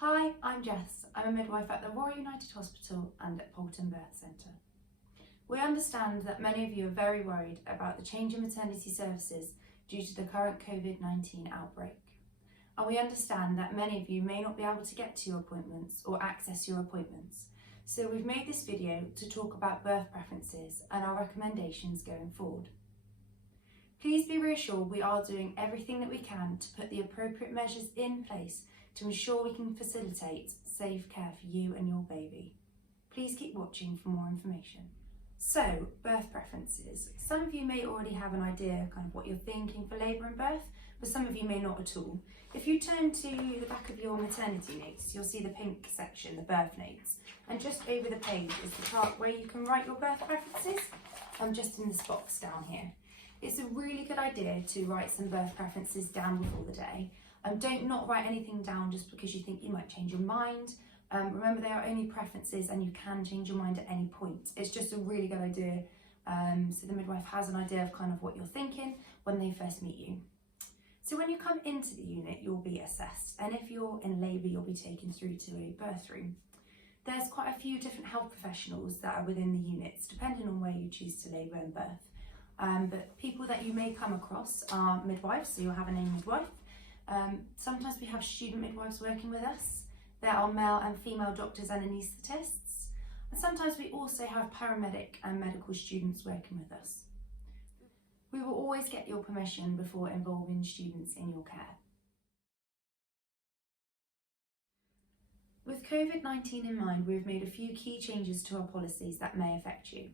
Hi, I'm Jess. I'm a midwife at the Royal United Hospital and at Poulton Birth Centre. We understand that many of you are very worried about the change in maternity services due to the current COVID-19 outbreak. And we understand that many of you may not be able to get to your appointments or access your appointments. So we've made this video to talk about birth preferences and our recommendations going forward. Please be reassured we are doing everything that we can to put the appropriate measures in place to ensure we can facilitate safe care for you and your baby. Please keep watching for more information. So, birth preferences. Some of you may already have an idea kind of what you're thinking for labour and birth, but some of you may not at all. If you turn to the back of your maternity notes, you'll see the pink section, the birth notes, and just over the page is the part where you can write your birth preferences. I'm just in this box down here. It's a really good idea to write some birth preferences down before the day. Don't not write anything down just because you think you might change your mind. Remember, they are only preferences and you can change your mind at any point. It's just a really good idea so the midwife has an idea of kind of what you're thinking when they first meet you. So when you come into the unit, you'll be assessed, and if you're in labour, you'll be taken through to a birth room. There's quite a few different health professionals that are within the units, depending on where you choose to labour and birth. But people that you may come across are midwives, so you'll have a name midwife. Sometimes we have student midwives working with us. There are male and female doctors and anaesthetists. And sometimes we also have paramedic and medical students working with us. We will always get your permission before involving students in your care. With COVID-19 in mind, we've made a few key changes to our policies that may affect you.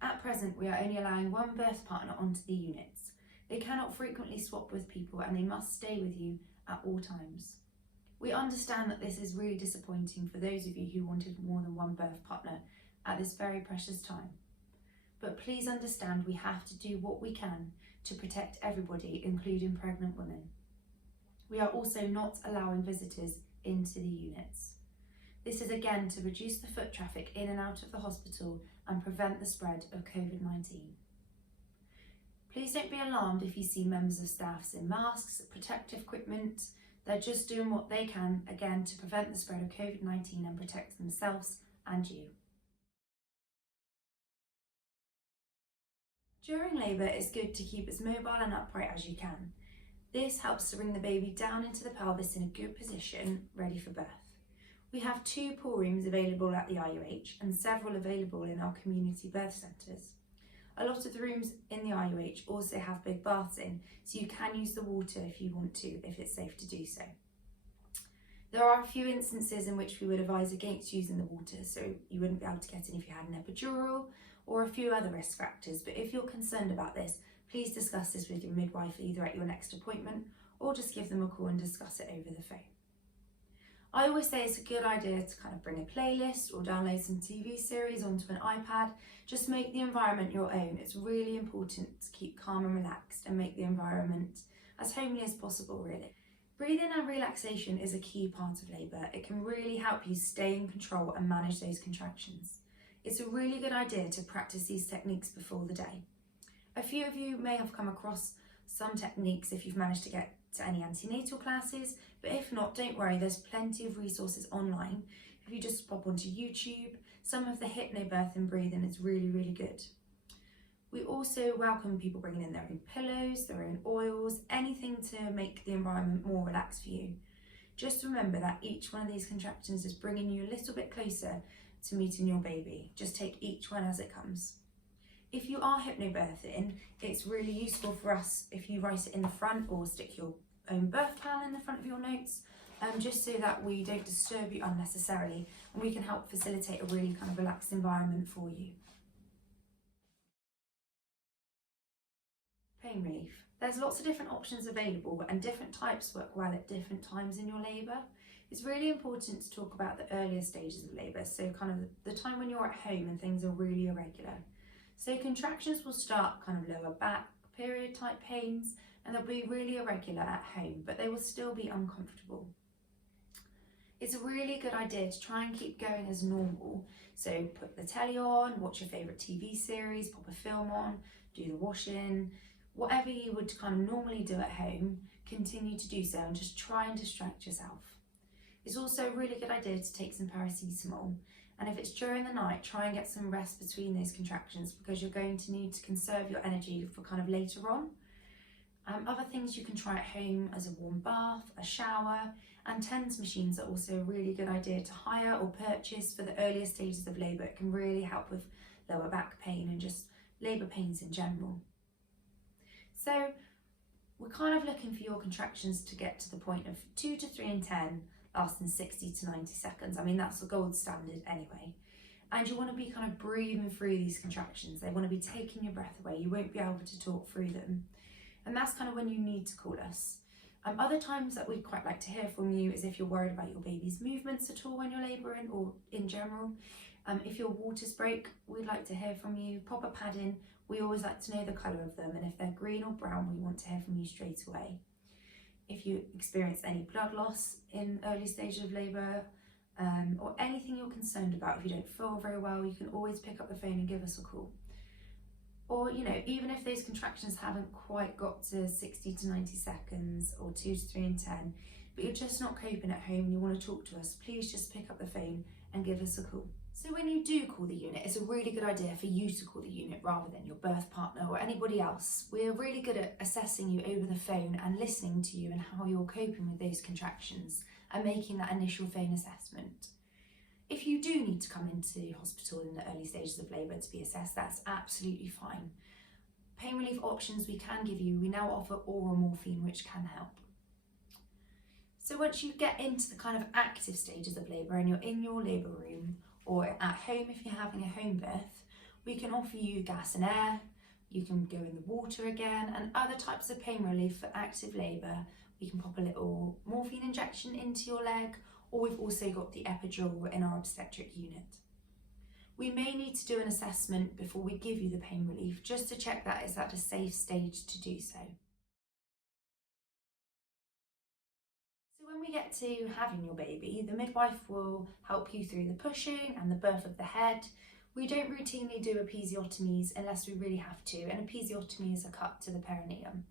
At present, we are only allowing one birth partner onto the units. They cannot frequently swap with people and they must stay with you at all times. We understand that this is really disappointing for those of you who wanted more than one birth partner at this very precious time. But please understand we have to do what we can to protect everybody, including pregnant women. We are also not allowing visitors into the units. This is again to reduce the foot traffic in and out of the hospital and prevent the spread of COVID-19. Please don't be alarmed if you see members of staff in masks, protective equipment. They're just doing what they can, again, to prevent the spread of COVID-19 and protect themselves and you. During labour, it's good to keep as mobile and upright as you can. This helps to bring the baby down into the pelvis in a good position, ready for birth. We have 2 pool rooms available at the RUH and several available in our community birth centres. A lot of the rooms in the RUH also have big baths in, so you can use the water if you want to, if it's safe to do so. There are a few instances in which we would advise against using the water, so you wouldn't be able to get in if you had an epidural or a few other risk factors, but if you're concerned about this, please discuss this with your midwife either at your next appointment or just give them a call and discuss it over the phone. I always say it's a good idea to kind of bring a playlist or download some TV series onto an iPad. Just make the environment your own. It's really important to keep calm and relaxed and make the environment as homely as possible, really. Breathing and relaxation is a key part of labour. It can really help you stay in control and manage those contractions. It's a really good idea to practice these techniques before the day. A few of you may have come across some techniques if you've managed to get to any antenatal classes, but if not, don't worry, there's plenty of resources online. If you just pop onto YouTube, some of the hypnobirthing breathing is really, really good. We also welcome people bringing in their own pillows, their own oils, anything to make the environment more relaxed for you. Just remember that each one of these contractions is bringing you a little bit closer to meeting your baby. Just take each one as it comes. If you are hypnobirthing, it's really useful for us if you write it in the front or stick your own birth plan in the front of your notes, just so that we don't disturb you unnecessarily and we can help facilitate a really kind of relaxed environment for you. Pain relief. There's lots of different options available and different types work well at different times in your labour. It's really important to talk about the earlier stages of labour, so kind of the time when you're at home and things are really irregular. So contractions will start kind of lower back period type pains and they'll be really irregular at home, but they will still be uncomfortable. It's a really good idea to try and keep going as normal. So put the telly on, watch your favourite TV series, pop a film on, do the washing, whatever you would kind of normally do at home, continue to do so and just try and distract yourself. It's also a really good idea to take some paracetamol, and if it's during the night, try and get some rest between those contractions because you're going to need to conserve your energy for kind of later on. Other things you can try at home as a warm bath, a shower, and TENS machines are also a really good idea to hire or purchase for the earlier stages of labour. It can really help with lower back pain and just labour pains in general. So we're kind of looking for your contractions to get to the point of 2 to 3 in 10, lasting 60 to 90 seconds. I mean, that's the gold standard anyway. And you want to be kind of breathing through these contractions. They want to be taking your breath away. You won't be able to talk through them. And that's kind of when you need to call us. Other times that we'd quite like to hear from you is if you're worried about your baby's movements at all when you're labouring or in general. If your waters break, we'd like to hear from you. Pop a pad in. We always like to know the colour of them, and if they're green or brown, we want to hear from you straight away. If you experience any blood loss in early stages of labour, or anything you're concerned about, if you don't feel very well, you can always pick up the phone and give us a call. Or, you know, even if those contractions haven't quite got to 60 to 90 seconds or 2 to 3 in 10, but you're just not coping at home and you want to talk to us, please just pick up the phone and give us a call. So when you do call the unit, it's a really good idea for you to call the unit rather than your birth partner or anybody else. We're really good at assessing you over the phone and listening to you and how you're coping with those contractions and making that initial phone assessment. If you do need to come into hospital in the early stages of labour to be assessed, that's absolutely fine. Pain relief options we can give you, we now offer oral morphine, which can help. So once you get into the kind of active stages of labour and you're in your labour room or at home if you're having a home birth, we can offer you gas and air, you can go in the water again, and other types of pain relief for active labour. We can pop a little morphine injection into your leg, or we've also got the epidural in our obstetric unit. We may need to do an assessment before we give you the pain relief, just to check that it's at a safe stage to do so. So when we get to having your baby, the midwife will help you through the pushing and the birth of the head. We don't routinely do episiotomies unless we really have to, and episiotomy is a cut to the perineum.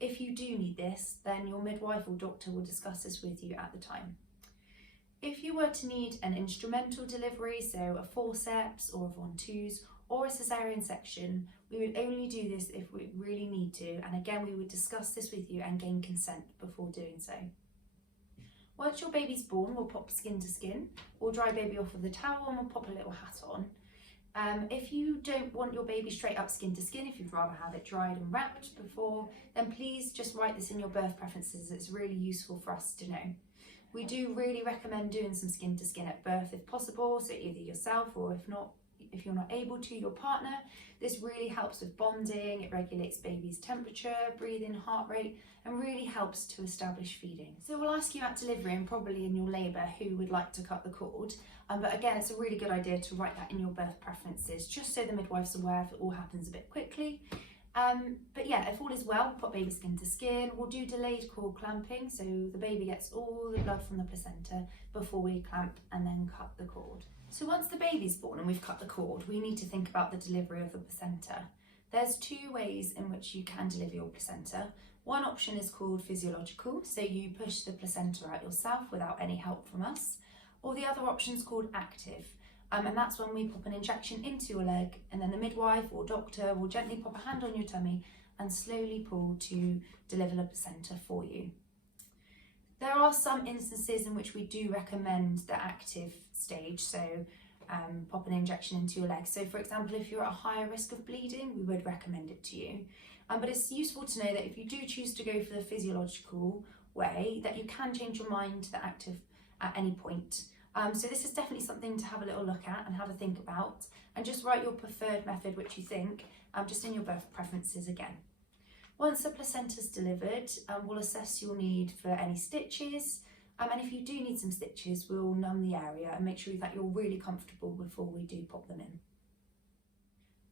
If you do need this, then your midwife or doctor will discuss this with you at the time. If you were to need an instrumental delivery, so a forceps or a ventouse or a cesarean section, we would only do this if we really need to, and again we would discuss this with you and gain consent before doing so. Once your baby's born, we'll pop skin to skin, or dry baby off with a towel and we'll pop a little hat on. If you don't want your baby straight up skin to skin, if you'd rather have it dried and wrapped before, then please just write this in your birth preferences. It's really useful for us to know. We do really recommend doing some skin to skin at birth if possible, so either yourself or if you're not able to, your partner. This really helps with bonding, it regulates baby's temperature, breathing, heart rate, and really helps to establish feeding. So we'll ask you at delivery and probably in your labour who would like to cut the cord, but again it's a really good idea to write that in your birth preferences, just so the midwife's aware if it all happens a bit quickly. But yeah, if all is well, pop baby skin to skin. We'll do delayed cord clamping, so the baby gets all the blood from the placenta before we clamp and then cut the cord. So once the baby's born and we've cut the cord, we need to think about the delivery of the placenta. There's 2 ways in which you can deliver your placenta. One option is called physiological, so you push the placenta out yourself without any help from us, or the other option is called active. And that's when we pop an injection into your leg, and then the midwife or doctor will gently pop a hand on your tummy and slowly pull to deliver the placenta for you. There are some instances in which we do recommend the active stage, so pop an injection into your leg. So for example, if you're at a higher risk of bleeding, we would recommend it to you. But it's useful to know that if you do choose to go for the physiological way, that you can change your mind to the active at any point. So this is definitely something to have a little look at and have a think about, and just write your preferred method which you think, just in your birth preferences again. Once the placenta's delivered, we'll assess your need for any stitches, and if you do need some stitches, we'll numb the area and make sure that you're really comfortable before we do pop them in.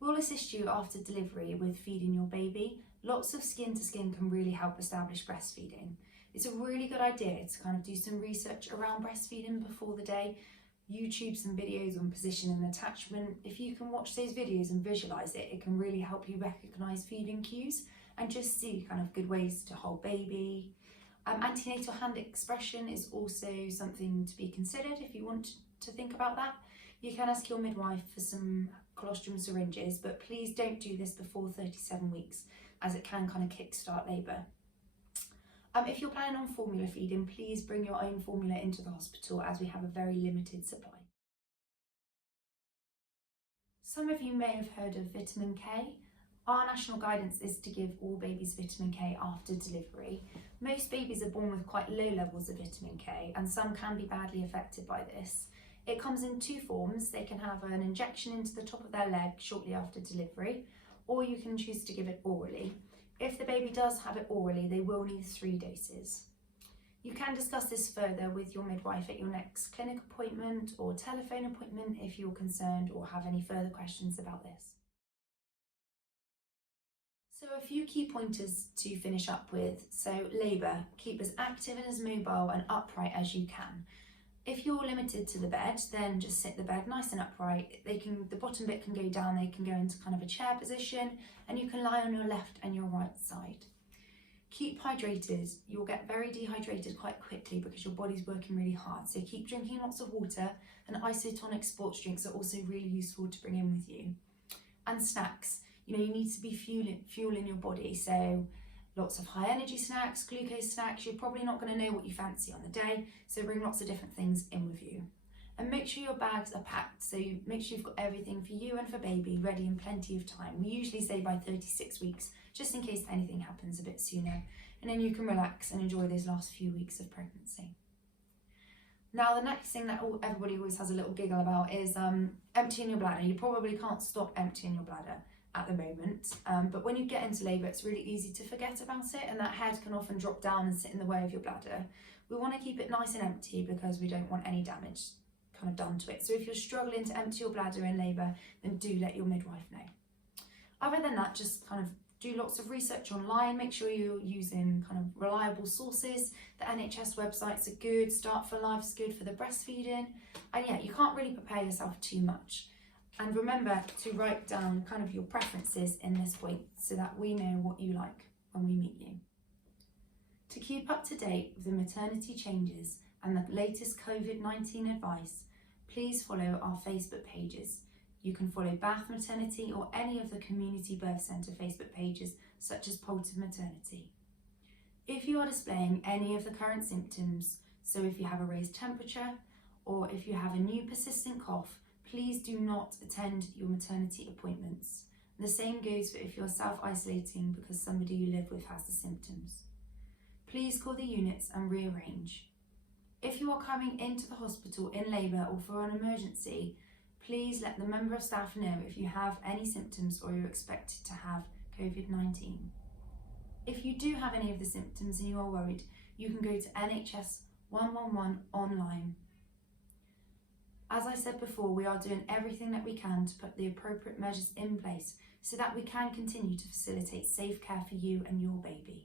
We'll assist you after delivery with feeding your baby. Lots of skin to skin can really help establish breastfeeding. It's a really good idea to kind of do some research around breastfeeding before the day. YouTube some videos on position and attachment. If you can watch those videos and visualise it, it can really help you recognise feeding cues and just see kind of good ways to hold baby. Antenatal hand expression is also something to be considered if you want to think about that. You can ask your midwife for some colostrum syringes, but please don't do this before 37 weeks as it can kind of kickstart labour. If you're planning on formula feeding, please bring your own formula into the hospital as we have a very limited supply. Some of you may have heard of vitamin K. Our national guidance is to give all babies vitamin K after delivery. Most babies are born with quite low levels of vitamin K and some can be badly affected by this. It comes in two forms. They can have an injection into the top of their leg shortly after delivery, or you can choose to give it orally. If the baby does have it orally, they will need 3 doses. You can discuss this further with your midwife at your next clinic appointment or telephone appointment if you're concerned or have any further questions about this. So a few key pointers to finish up with. So labour, keep as active and as mobile and upright as you can. If you're limited to the bed, then just sit the bed nice and upright. The bottom bit can go down, they can go into kind of a chair position, and you can lie on your left and your right side. Keep hydrated. You'll get very dehydrated quite quickly because your body's working really hard. So keep drinking lots of water, and isotonic sports drinks are also really useful to bring in with you. And snacks. You need to be fueling your body. So lots of high energy snacks, glucose snacks. You're probably not going to know what you fancy on the day, so bring lots of different things in with you. And make sure your bags are packed, so make sure you've got everything for you and for baby ready in plenty of time. We usually say by 36 weeks, just in case anything happens a bit sooner, and then you can relax and enjoy those last few weeks of pregnancy. Now, the next thing that everybody always has a little giggle about is emptying your bladder. You probably can't stop emptying your bladder at the moment, but when you get into labour, it's really easy to forget about it, and that head can often drop down and sit in the way of your bladder. We want to keep it nice and empty because we don't want any damage kind of done to it. So if you're struggling to empty your bladder in labour, then do let your midwife know. Other than that, just kind of do lots of research online. Make sure you're using kind of reliable sources. The NHS websites are good. Start for Life's good for the breastfeeding. And yeah, you can't really prepare yourself too much. And remember to write down kind of your preferences in this point so that we know what you like when we meet you. To keep up to date with the maternity changes and the latest COVID-19 advice, please follow our Facebook pages. You can follow Bath Maternity or any of the Community Birth Centre Facebook pages such as Poulton Maternity. If you are displaying any of the current symptoms, so if you have a raised temperature or if you have a new persistent cough, please do not attend your maternity appointments. The same goes for if you're self-isolating because somebody you live with has the symptoms. Please call the units and rearrange. If you are coming into the hospital in labour or for an emergency, please let the member of staff know if you have any symptoms or you're expected to have COVID-19. If you do have any of the symptoms and you are worried, you can go to NHS 111 online. As I said before, we are doing everything that we can to put the appropriate measures in place so that we can continue to facilitate safe care for you and your baby.